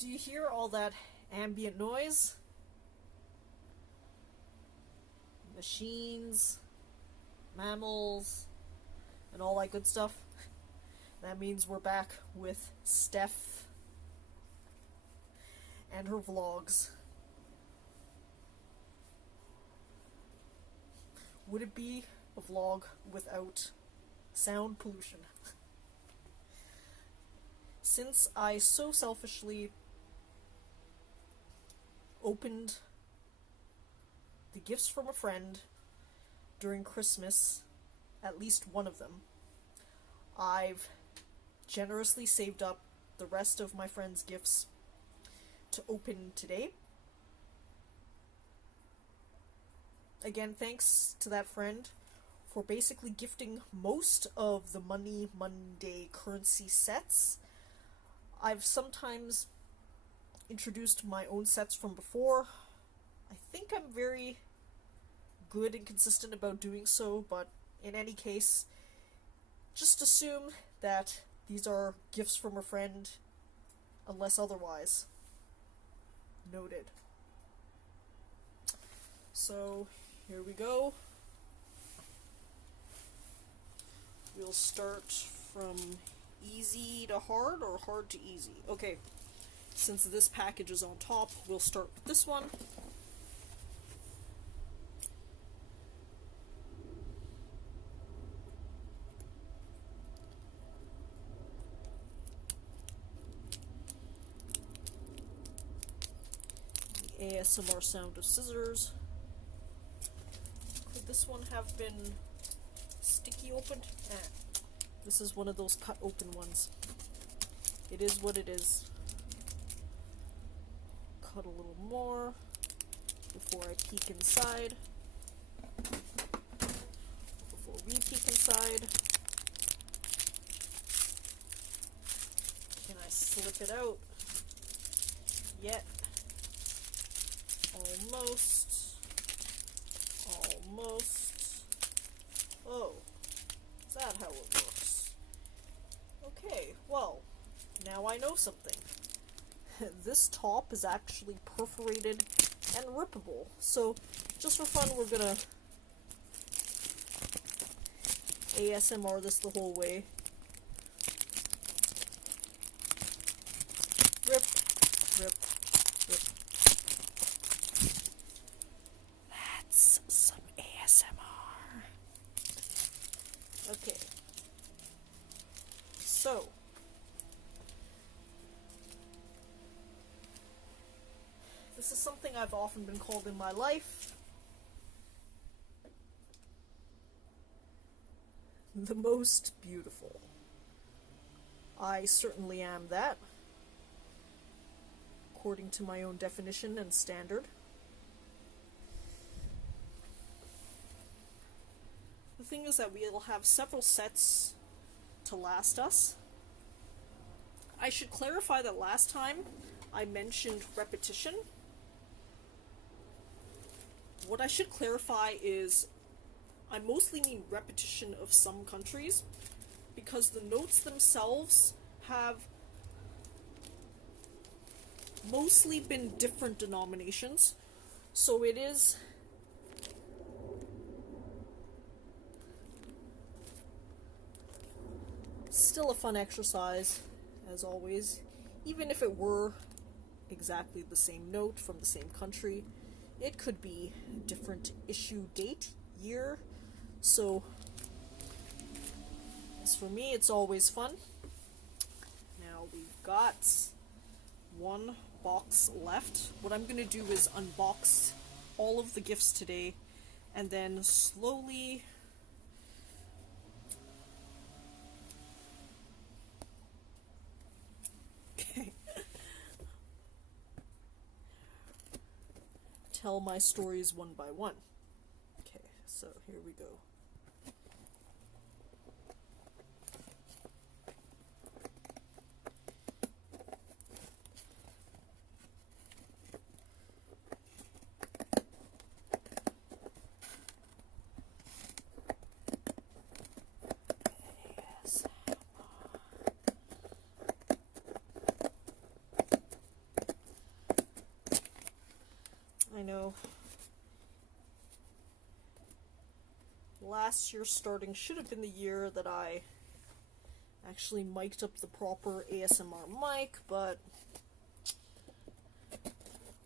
Do you hear all that ambient noise? Machines, mammals, and all that good stuff. That means we're back with Steph and her vlogs. Would it be a vlog without sound pollution? Since I so selfishly opened the gifts from a friend during Christmas, at least one of them, I've generously saved up the rest of my friend's gifts to open today. Again, thanks to that friend for basically gifting most of the Money Monday currency sets. I've sometimes introduced my own sets from before. I think I'm very good and consistent about doing so, but in any case, just assume that these are gifts from a friend, unless otherwise noted. So, here we go. We'll start from easy to hard, or hard to easy. Okay, since this package is on top, we'll start with this one. The ASMR sound of scissors. Could this one have been sticky opened? This is one of those cut open ones. It is what it is. Cut a little more before I peek inside. Before we peek inside. Can I slip it out? Yet. Almost. Almost. Oh. Is that how it works? Okay, well, now I know something. This top is actually perforated and rippable. So, just for fun, we're gonna ASMR this the whole way. Rip, rip, rip. That's some ASMR. Okay. So, this is something I've often been called in my life. The most beautiful. I certainly am that, according to my own definition and standard. The thing is that we'll have several sets to last us. I should clarify that last time I mentioned repetition. What I should clarify is I mostly mean repetition of some countries, because the notes themselves have mostly been different denominations, so it is still a fun exercise, as always, even if it were exactly the same note from the same country. It could be a different issue date, year, so as for me, it's always fun. Now we've got one box left. What I'm going to do is unbox all of the gifts today, and then slowly tell my stories one by one. Okay, so here we go. last year starting should have been the year that I actually mic'd up the proper ASMR mic, but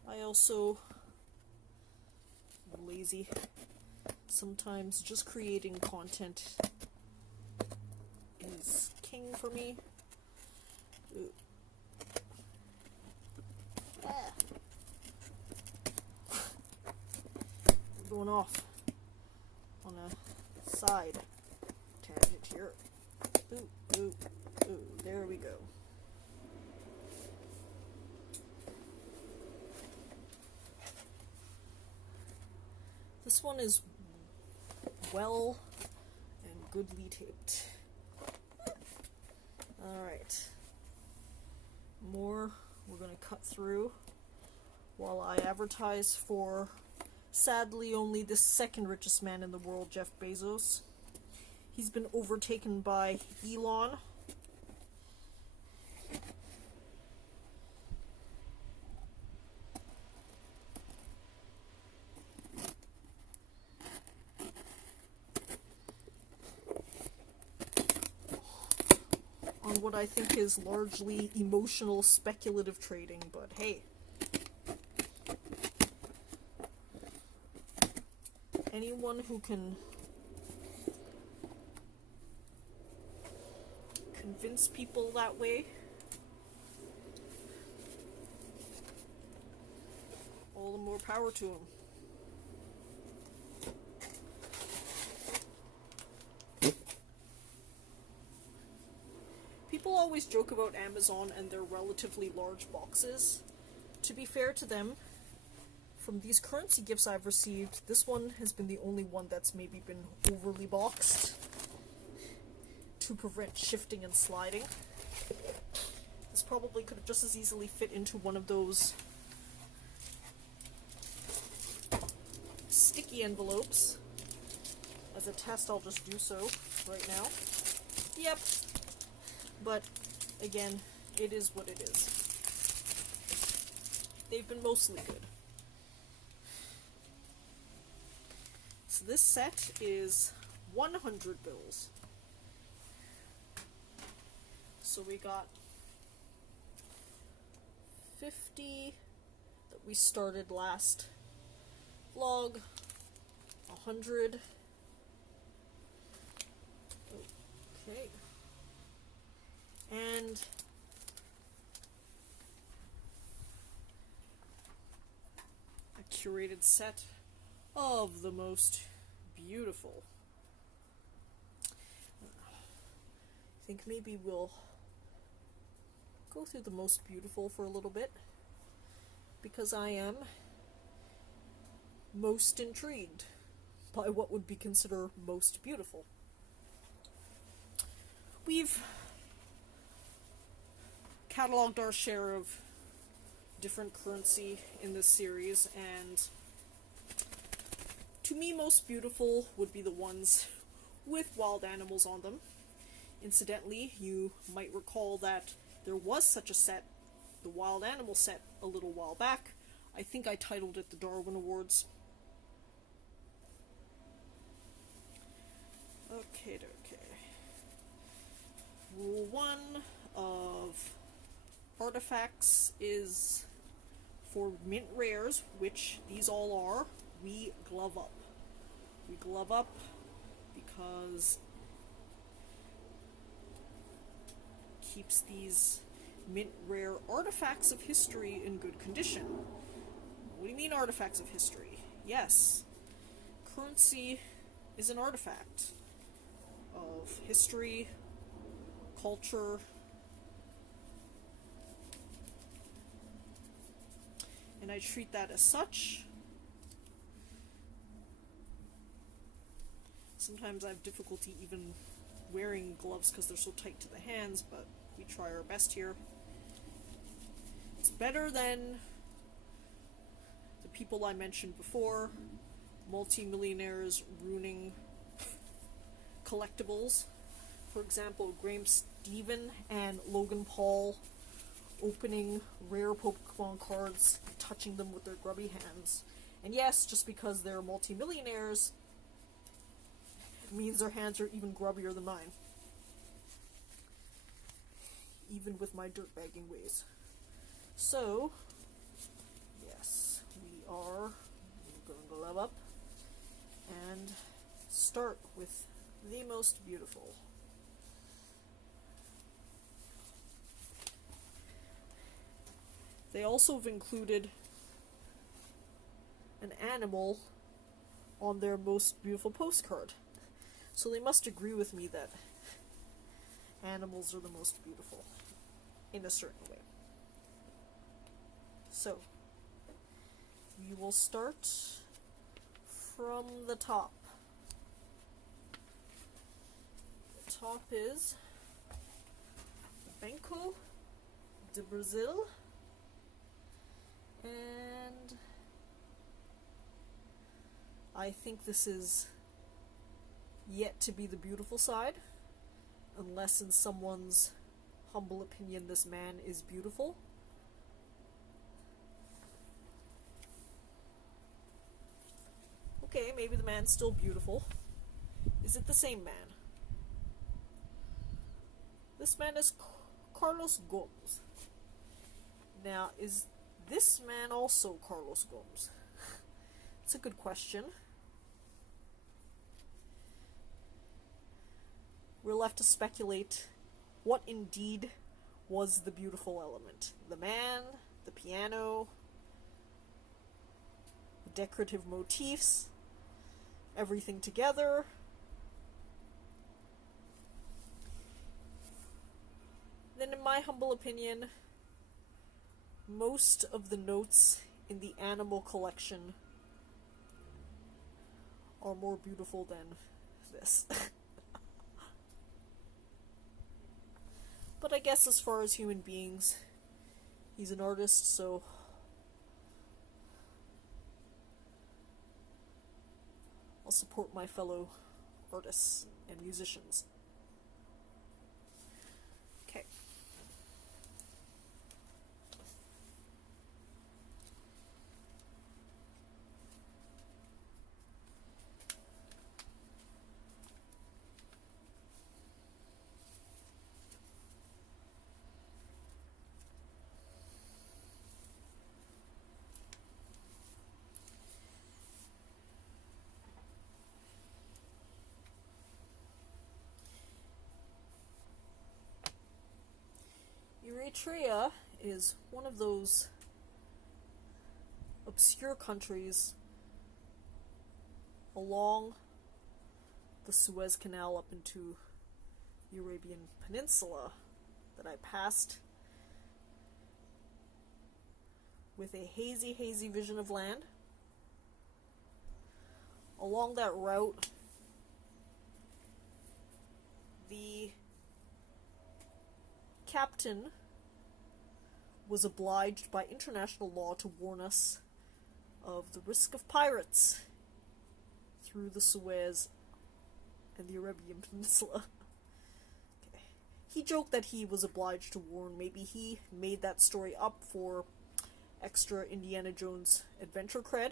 I also am lazy. Sometimes just creating content is king for me. Ooh. Ah. We're going off on a side tangent here. Ooh, ooh, ooh, there we go. This one is well and goodly taped. Alright. More we're going to cut through while I advertise for, sadly, only the second richest man in the world, Jeff Bezos. He's been overtaken by Elon. On what I think is largely emotional speculative trading, but hey. Anyone who can convince people that way, all the more power to them. People always joke about Amazon and their relatively large boxes. To be fair to them, from these currency gifts I've received, this one has been the only one that's maybe been overly boxed to prevent shifting and sliding. This probably could have just as easily fit into one of those sticky envelopes. As a test, I'll just do so right now. Yep. But, again, it is what it is. They've been mostly good. So this set is 100 bills. So we got 50 that we started last vlog, 100. Okay. And a curated set of the most beautiful. I think maybe we'll go through the most beautiful for a little bit, because I am most intrigued by what would be considered most beautiful. We've cataloged our share of different currency in this series, and to me, most beautiful would be the ones with wild animals on them. Incidentally, you might recall that there was such a set, the wild animal set, a little while back. I think I titled it the Darwin Awards. Okay. Rule 1 of artifacts is for mint rares, which these all are, we glove up. We glove up because it keeps these mint rare artifacts of history in good condition. What do you mean artifacts of history? Yes, currency is an artifact of history, culture, and I treat that as such. Sometimes I have difficulty even wearing gloves because they're so tight to the hands, but we try our best here. It's better than the people I mentioned before, multi-millionaires ruining collectibles. For example, Graham Stephen and Logan Paul opening rare Pokemon cards, touching them with their grubby hands. And yes, just because they're multi-millionaires, means their hands are even grubbier than mine. Even with my dirtbagging ways. So, yes, we are going to level up and start with the most beautiful. They also have included an animal on their most beautiful postcard. So they must agree with me that animals are the most beautiful in a certain way. So, we will start from the top. The top is Banco de Brazil, and I think this is yet to be the beautiful side, unless in someone's humble opinion this man is beautiful. Okay, maybe the man's still beautiful. Is it the same man? This man is Carlos Gomes. Now, is this man also Carlos Gomes? It's a good question. We're left to speculate what indeed was the beautiful element. The man, the piano, the decorative motifs, everything together. Then in my humble opinion, most of the notes in the animal collection are more beautiful than this. But I guess as far as human beings, he's an artist, so I'll support my fellow artists and musicians. Okay. Eritrea is one of those obscure countries along the Suez Canal up into the Arabian Peninsula that I passed with a hazy vision of land. Along that route, the captain was obliged by international law to warn us of the risk of pirates through the Suez and the Arabian Peninsula. Okay. He joked that he was obliged to warn. Maybe he made that story up for extra Indiana Jones adventure cred.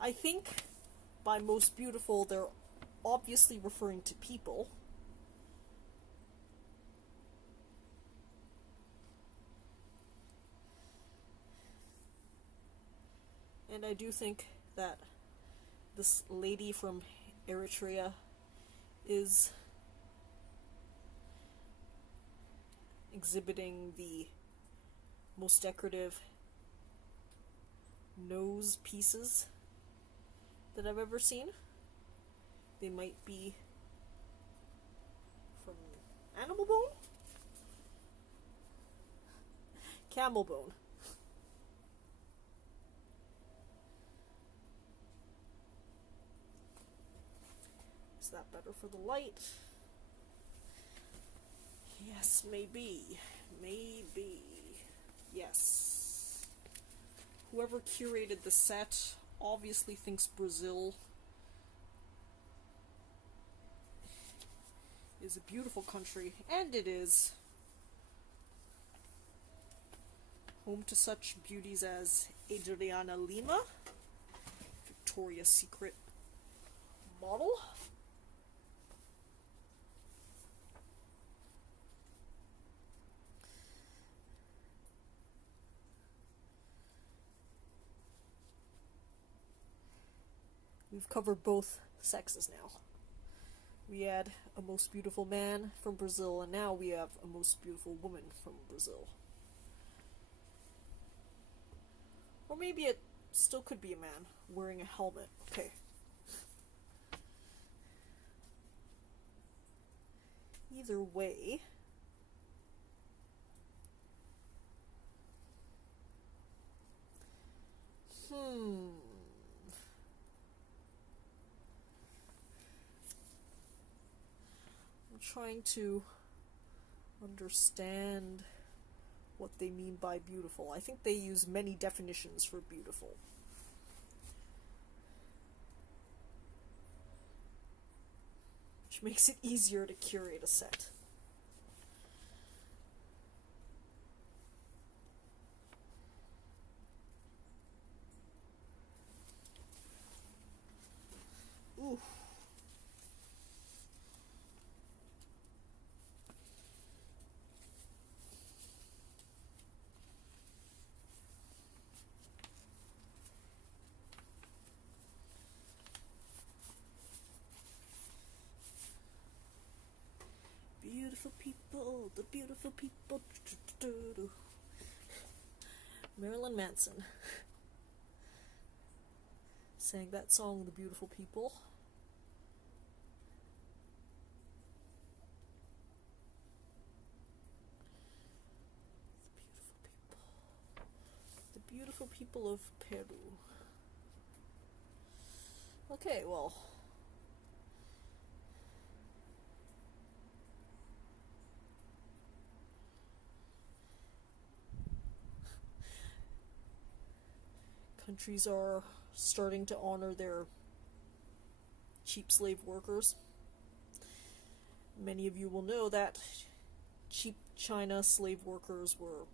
I think by most beautiful they're obviously referring to people. And I do think that this lady from Eritrea is exhibiting the most decorative nose pieces that I've ever seen. They might be from animal bone? Camel bone. Is that better for the light? Yes, maybe. Maybe. Yes. Whoever curated the set obviously thinks Brazil is a beautiful country, and it is. Home to such beauties as Adriana Lima, Victoria's Secret model. We've covered both sexes now. We had a most beautiful man from Brazil, and now we have a most beautiful woman from Brazil. Or maybe it still could be a man wearing a helmet. Okay. Either way, I'm trying to understand what they mean by beautiful. I think they use many definitions for beautiful. Which makes it easier to curate a set. Ooh. Beautiful people, the beautiful people. Marilyn Manson sang that song, The Beautiful People. The beautiful people of Peru. Okay, well. Countries are starting to honor their cheap slave workers. Many of you will know that cheap China slave workers were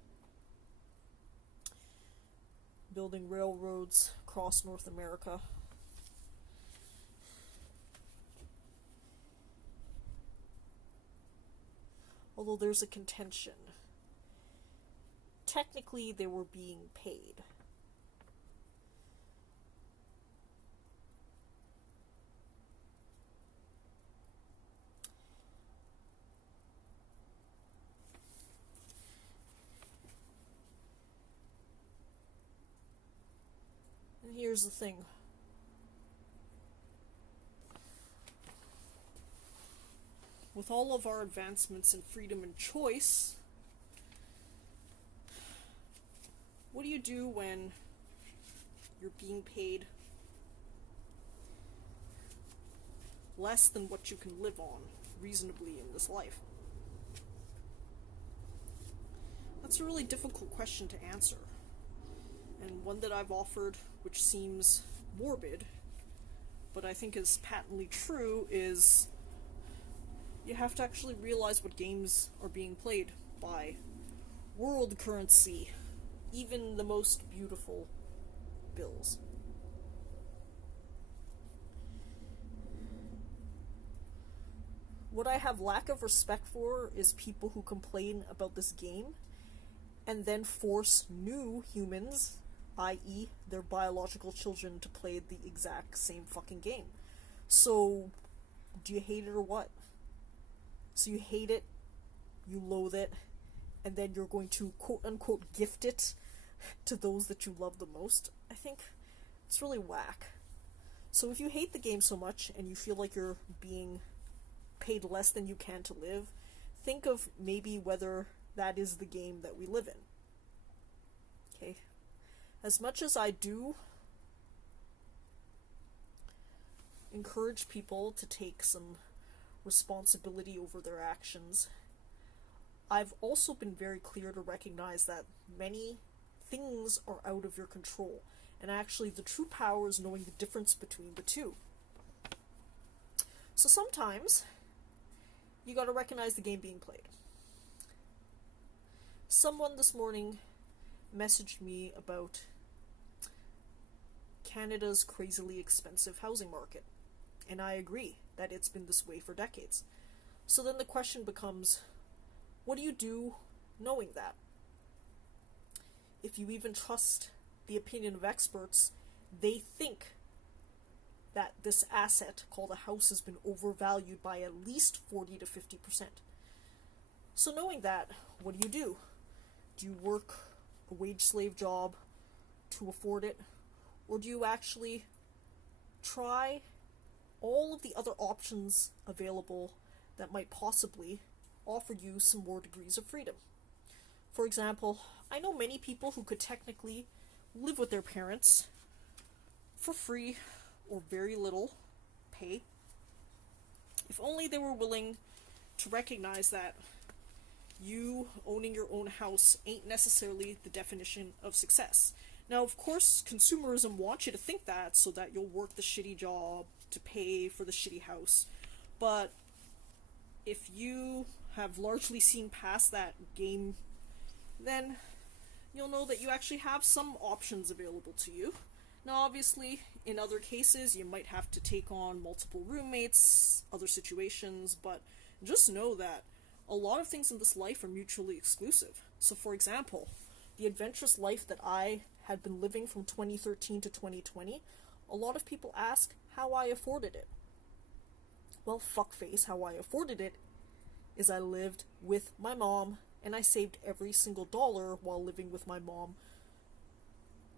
building railroads across North America. Although there's a contention. Technically, they were being paid. And here's the thing. With all of our advancements in freedom and choice, what do you do when you're being paid less than what you can live on reasonably in this life? That's a really difficult question to answer, and one that I've offered, which seems morbid, but I think is patently true, is you have to actually realize what games are being played by world currency, even the most beautiful bills. What I have lack of respect for is people who complain about this game and then force new humans, i.e. their biological children, to play the exact same fucking game. So, do you hate it or what? So you hate it, you loathe it, and then you're going to quote-unquote gift it to those that you love the most? I think it's really whack. So if you hate the game so much and you feel like you're being paid less than you can to live, think of maybe whether that is the game that we live in. Okay? As much as I do encourage people to take some responsibility over their actions, I've also been very clear to recognize that many things are out of your control, and actually the true power is knowing the difference between the two. So sometimes you gotta recognize the game being played. Someone this morning messaged me about Canada's crazily expensive housing market. And I agree that it's been this way for decades. So then the question becomes, what do you do knowing that? If you even trust the opinion of experts, they think that this asset called a house has been overvalued by at least 40 to 50%. So knowing that, what do? Do you work a wage slave job to afford it? Or do you actually try all of the other options available that might possibly offer you some more degrees of freedom? For example, I know many people who could technically live with their parents for free or very little pay, if only they were willing to recognize that you owning your own house ain't necessarily the definition of success. Now, of course, consumerism wants you to think that so that you'll work the shitty job to pay for the shitty house. But if you have largely seen past that game, then you'll know that you actually have some options available to you. Now, obviously, in other cases, you might have to take on multiple roommates, other situations, but just know that a lot of things in this life are mutually exclusive. So, for example, the adventurous life that I had been living from 2013 to 2020, a lot of people ask how I afforded it. Well, fuckface, how I afforded it is I lived with my mom, and I saved every single dollar while living with my mom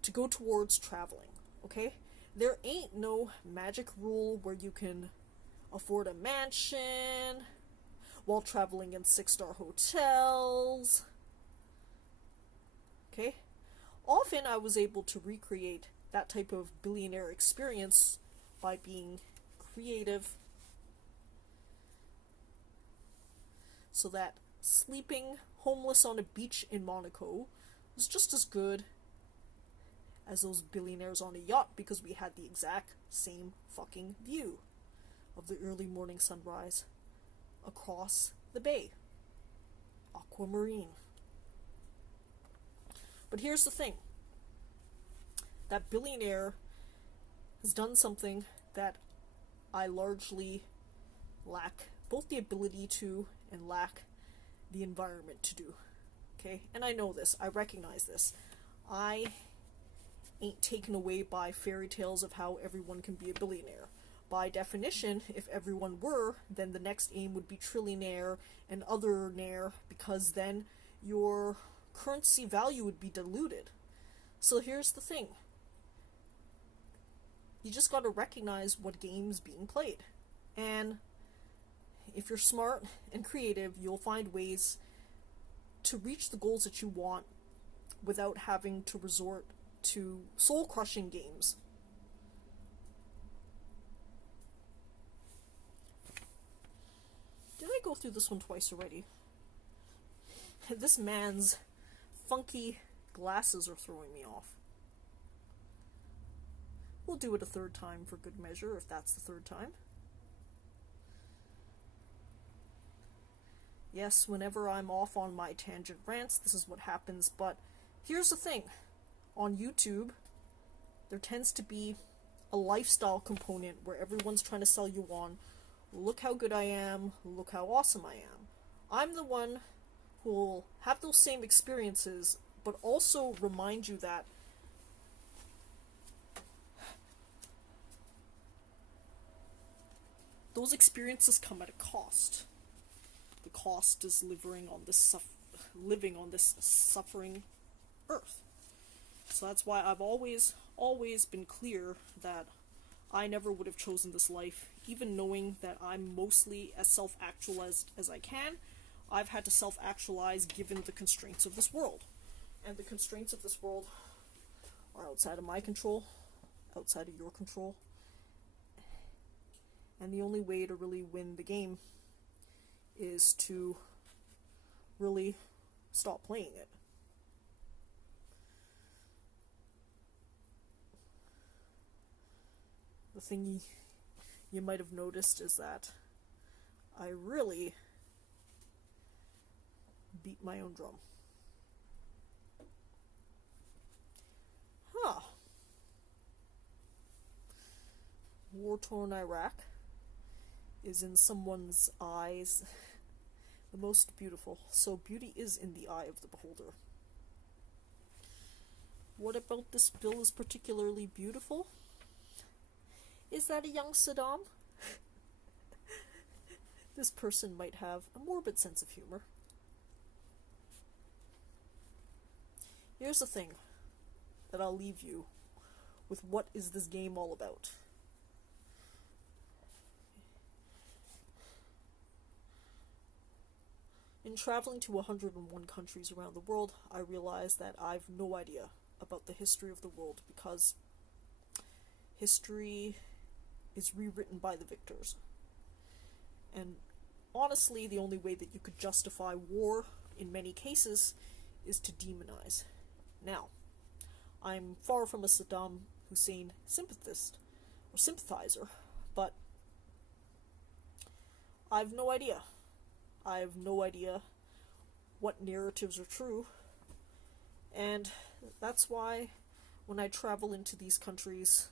to go towards traveling, okay? There ain't no magic rule where you can afford a mansion while traveling in 6-star hotels, okay? Often I was able to recreate that type of billionaire experience by being creative, so that sleeping homeless on a beach in Monaco was just as good as those billionaires on a yacht, because we had the exact same fucking view of the early morning sunrise across the bay. Aquamarine. But here's the thing. That billionaire has done something that I largely lack both the ability to and lack the environment to do. Okay? And I know this. I recognize this. I ain't taken away by fairy tales of how everyone can be a billionaire. By definition, if everyone were, then the next aim would be trillionaire and othernaire, because then your currency value would be diluted. So here's the thing. You just gotta recognize what game's being played. And if you're smart and creative, you'll find ways to reach the goals that you want without having to resort to soul-crushing games. Did I go through this one twice already? This man's funky glasses are throwing me off. We'll do it a third time for good measure, if that's the third time. Yes, whenever I'm off on my tangent rants, this is what happens, but here's the thing. On YouTube, there tends to be a lifestyle component where everyone's trying to sell you on, look how good I am, look how awesome I am. I'm the one who will have those same experiences, but also remind you that those experiences come at a cost. The cost is living on this suffering earth. So that's why I've always been clear that I never would have chosen this life, even knowing that I'm mostly as self-actualized as I can. I've had to self-actualize given the constraints of this world. And the constraints of this world are outside of my control, outside of your control. And the only way to really win the game is to really stop playing it. The thing you might have noticed is that I really beat my own drum. Huh. war-torn Iraq is in someone's eyes the most beautiful. So beauty is in the eye of the beholder. What about this bill is particularly beautiful? Is that a young Saddam? This person might have a morbid sense of humor. Here's the thing that I'll leave you with. What is this game all about? In traveling to 101 countries around the world, I realized that I've no idea about the history of the world, because history is rewritten by the victors. And honestly, the only way that you could justify war in many cases is to demonize. Now, I'm far from a Saddam Hussein sympathist or sympathizer, but I've no idea. I have no idea what narratives are true, and that's why when I travel into these countries,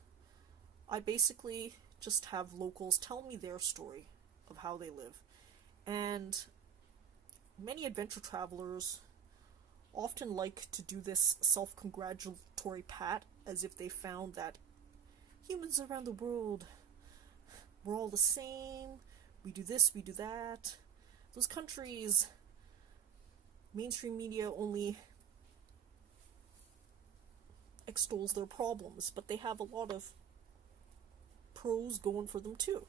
I basically just have locals tell me their story of how they live. And many adventure travelers often like to do this self-congratulatory pat as if they found that humans around the world, we're all the same, we do this, we do that. Those countries, mainstream media only extols their problems, but they have a lot of pros going for them too.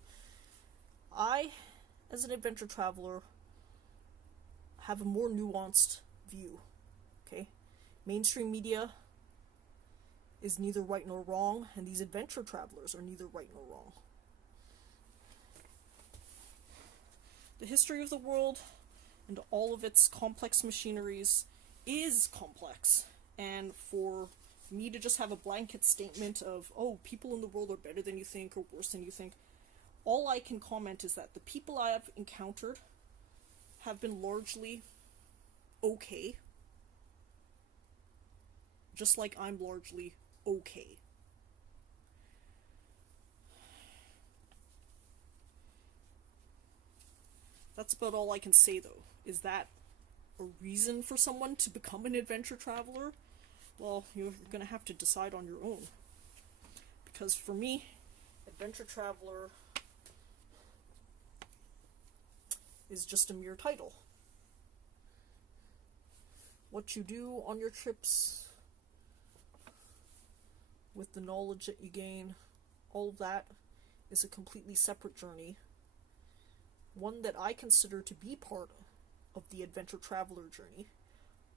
I, as an adventure traveler, have a more nuanced view. Okay? Mainstream media is neither right nor wrong, and these adventure travelers are neither right nor wrong. The history of the world and all of its complex machineries is complex, and for me to just have a blanket statement of, oh, people in the world are better than you think or worse than you think, all I can comment is that the people I have encountered have been largely okay, just like I'm largely okay. That's about all I can say, though. Is that a reason for someone to become an adventure traveler? Well, you're gonna have to decide on your own. Because for me, adventure traveler is just a mere title. What you do on your trips, with the knowledge that you gain, all of that is a completely separate journey. One that I consider to be part of the adventure traveler journey,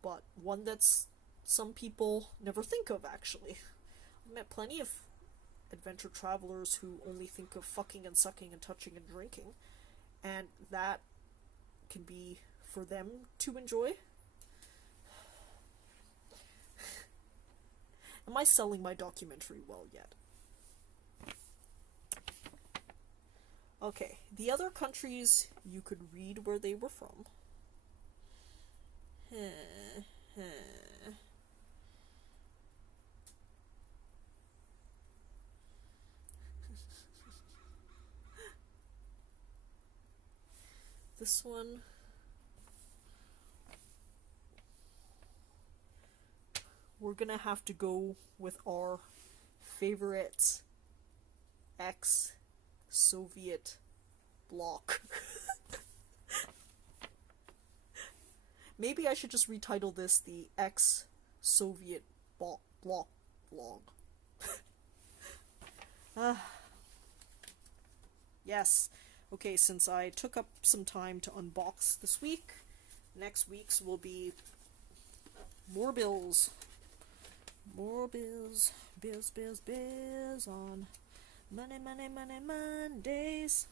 but one that's some people never think of, actually. I've met plenty of adventure travelers who only think of fucking and sucking and touching and drinking, and that can be for them to enjoy. Am I selling my documentary well yet? Okay, the other countries you could read where they were from. This one, we're gonna have to go with our favorite ex-Soviet bloc. Maybe I should just retitle this the ex-Soviet bloc vlog. Yes. Okay, since I took up some time to unbox this week, next week's will be more bills. More bills. Bills on Monday, Mondays.